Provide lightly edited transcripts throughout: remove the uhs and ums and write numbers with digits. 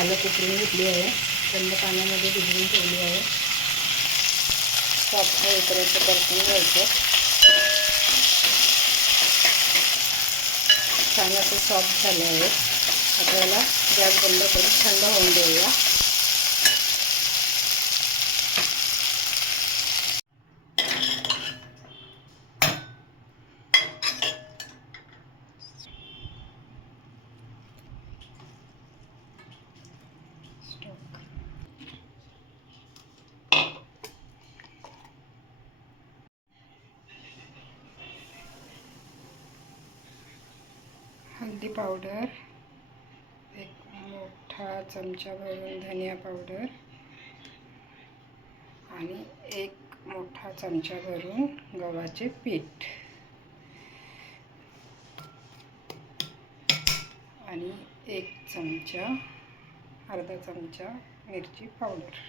पालक उकळून घेतली आहे, थंड पाण्यामध्ये भिजवून ठेवली आहे. सॉफ्ट होईपर्यंत परतून घ्यायचं. छान असं सॉफ्ट झालं आहे. आपल्याला गॅस बंद करून थंड होऊन देऊया. हल्दी पावडर, एक मोठा चमचा भरून धनिया पावडर आणि एक मोठा चमचा भरून गव्हाचे पीठ आणि एक चमचा, अर्धा चमचा मिरची पावडर.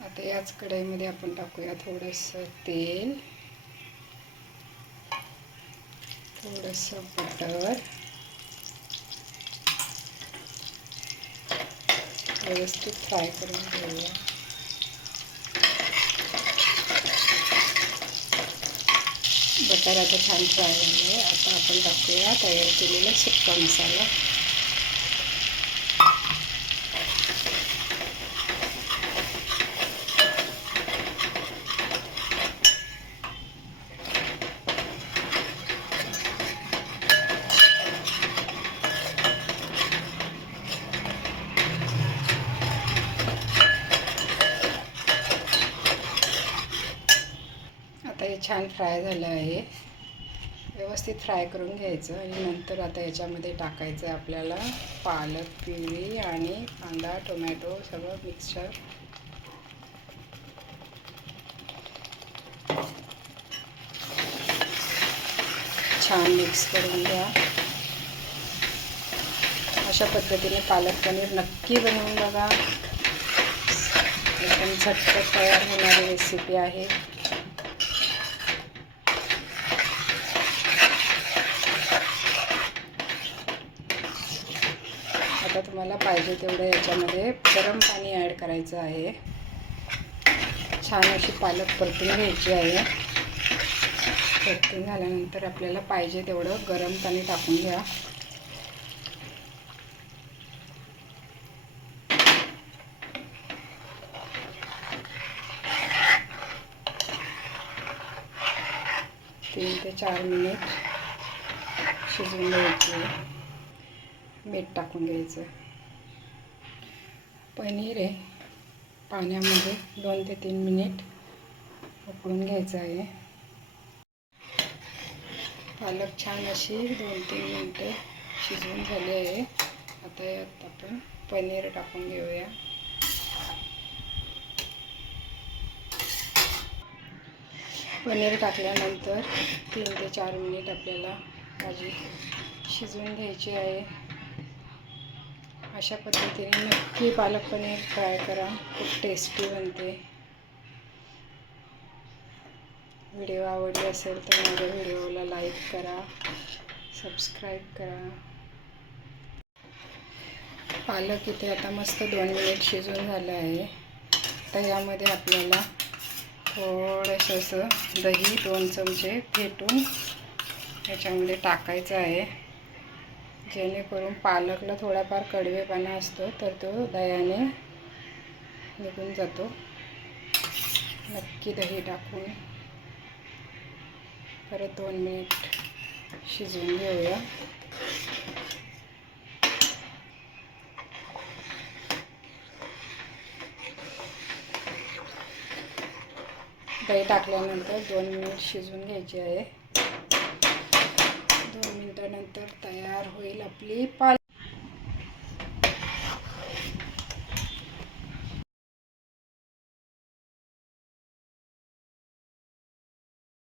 आता याच कढईमध्ये आपण टाकूया थोडंसं तेल, थोडंसं बटर, व्यवस्थित फ्राय करून घेऊया. बटर आता छान फ्राय झालं आहे. आता आपण टाकूया तयार केलेला सुक्का मसाला. आता हे छान फ्राय झालं आहे. व्यवस्थित फ्राय करून घ्यायचं आणि नंतर आता याच्यामध्ये टाकायचं आपल्याला पालक प्युरी आणि कांदा टोमॅटो सगळं मिक्सचर. छान मिक्स करून घ्या. अशा पद्धतीने पालक पनीर नक्की बनवून बघा. एकदम झटपट तयार होणारी रेसिपी आहे. आता तुम्हाला पाहिजे तेवढं याच्यामध्ये गरम पाणी ॲड करायचं आहे. छान अशी पालक परतून घ्यायची आहे. परतून झाल्यानंतर आपल्याला पाहिजे तेवढं गरम पाणी टाकून घ्या. तीन ते 4 मिनिट शिजवून घ्यायचे. मीठ टाकून घ्यायचं. पनीर आहे पाण्यामध्ये 2 ते 3 मिनिट उकळून घ्यायचं आहे. पालक छान अशी 2-3 मिनिटं शिजवून झाली आहे. आता यात आपण पनीर टाकून घेऊया. पनीर टाकल्यानंतर 3 ते 4 मिनिट आपल्याला भाजी शिजवून घ्यायची आहे. अशा पद्धतीने नक्की पालक पनीर ट्राय करा. खूप टेस्टी बनते. व्हिडिओ आवडले असेल तर माझ्या व्हिडिओला लाईक करा, सबस्क्राईब करा. पालक इथे आता मस्त 2 मिनिट शिजून झालं आहे. तर यामध्ये आपल्याला थोडंसं असं दही 2 चमचे फेटून याच्यामध्ये टाकायचं आहे. जेणेकरून पालकला थोडाफार कडवेपणा असतो तर तो दह्याने निघून जातो. नक्की दही टाकून परत 2 मिनिट शिजवून घेऊया. दही टाकल्यानंतर 2 मिनिट शिजवून घ्यायची आहे. 2 मिनिटानंतर तयार होईल आपली पालक.